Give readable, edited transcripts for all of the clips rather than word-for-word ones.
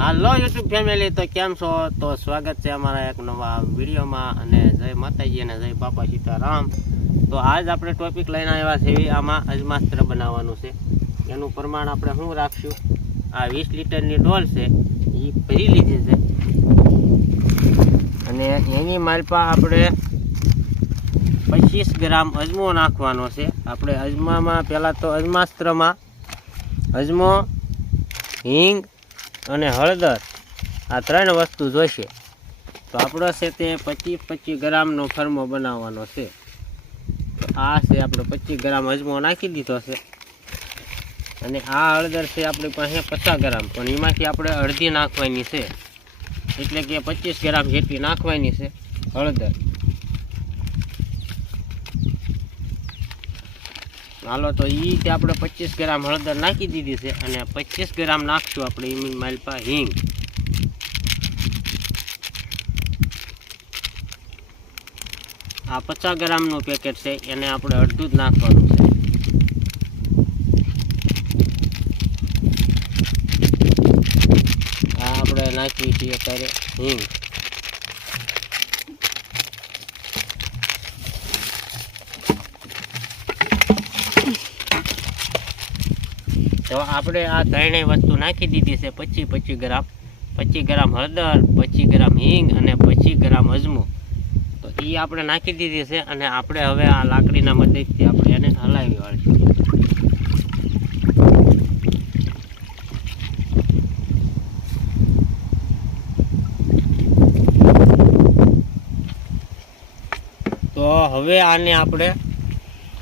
હાલો YouTube family, તો કેમ છો? તો સ્વાગત છે અમારા એક નવા વિડીયોમાં. અને જય માતાજી અને જય બાપા સીતારામ. તો આજ આપણે ટોપિક લઈને આવ્યા છે, આમાં અજમાસ્ત્ર બનાવવાનું છે. એનું પ્રમાણ આપણે શું રાખશું? આ 20 લીટરની ડોલ છે, એ ભરી લીધી છે. અને એની માલપા આપણે 25 ગ્રામ અજમો નાખવાનો છે. આપણે અજમામાં પહેલાં તો અજમાસ્ત્રમાં અજમો, હિંગ અને હળદર, આ 3 વસ્તુ જોઈશે. તો આપણો છે તે 25 ગ્રામનો ફરમો બનાવવાનો છે. તો આ છે આપણે 25 ગ્રામ અજમો નાખી દીધો છે. અને આ હળદર છે આપણી પાસે 50 ગ્રામ, પણ એમાંથી આપણે અડધી નાખવાની છે, એટલે કે 25 ગ્રામ જેટલી નાખવાની છે હળદર. હાલો, તો એ રીતે આપણે 25 ગ્રામ હળદર નાખી દીધી છે. અને 25 ગ્રામ નાખશું આપણે એની માલપા હિંગ. આ 50 ગ્રામનું પેકેટ છે, એને આપણે અડધું જ નાખવાનું છે. આ આપણે નાખીએ છીએ અત્યારે હિંગ. તો આપણે આ 3 વસ્તુ નાખી દીધી છે, 25 ગ્રામ. 25 ગ્રામ હળદર, 25 ગ્રામ હિંગ અને 25 ગ્રામ અજમો. તો એ આપણે નાખી દીધી છે. અને આપણે હવે આ લાકડીના મદદથી આપણે એને હલાવી વાળીશું. તો હવે આને આપણે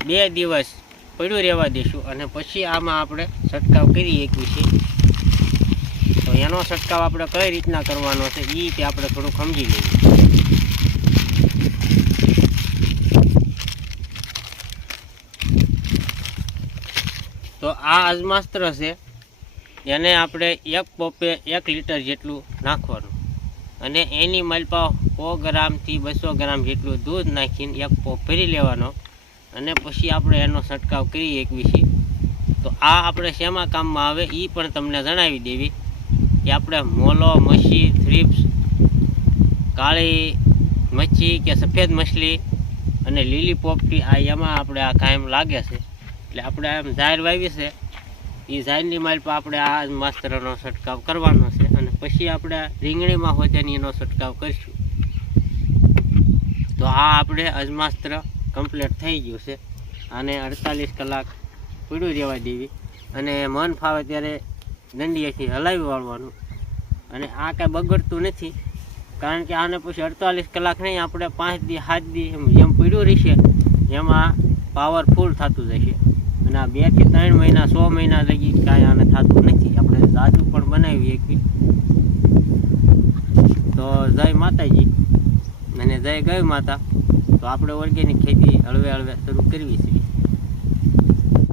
2 દિવસ પડ્યું રહેવા દઈશું. અને પછી આમાં આપણે છંટકાવ કરી શકીએ. તો એનો છંટકાવ આપણે કઈ રીતના કરવાનો છે એ રીતે આપણે થોડું સમજી લઈએ. તો આ અજમાસ્ત્ર છે, એને આપણે 1 પોપે 1 લીટર જેટલું નાખવાનું. અને એની માલપા 100 ગ્રામથી 200 ગ્રામ જેટલું દૂધ નાખીને 1 પોપ ભરી લેવાનો. અને પછી આપણે એનો છંટકાવ કરી શકીએ. તો આ આપણે શેમાં કામમાં આવે એ પણ તમને જણાવી દેવી કે આપણે મોલો, મચ્છી, થ્રીપ્સ, કાળી મચ્છી કે સફેદ મછલી અને લીલી પોપટી, આ એમાં આપણે આ કાયમ લાગે છે. એટલે આપણે આમ ઝાર વાવી છે, એ ઝારની માલપા આપણે આ અજમાસ્ત્રનો છંટકાવ કરવાનો છે. અને પછી આપણે રીંગણીમાં હોજની એનો છંટકાવ કરીશું. તો આ આપણે અજમાસ્ત્ર કમ્પ્લીટ થઈ ગયું છે. આને 48 કલાક પડ્યું રહેવા દેવી. અને મન ફાવે ત્યારે દંડીએથી હલાવી વાળવાનું. અને આ કાંઈ બગડતું નથી, કારણ કે આને પછી 48 કલાક નહીં, આપણે 5 દી 7 દી એમ પડ્યું રહેશે, એમાં પાવરફુલ થતું જશે. અને આ 2 થી 3 મહિના 100 મહિના લગી કાંઈ આને થતું નથી. આપણે જાજુ પણ બનાવી એકવી. તો જય માતાજી અને જય ગૌ માતા. તો આપણે ઓર્ગેનિક ખેતી હળવે હળવે શરૂ કરવી છે.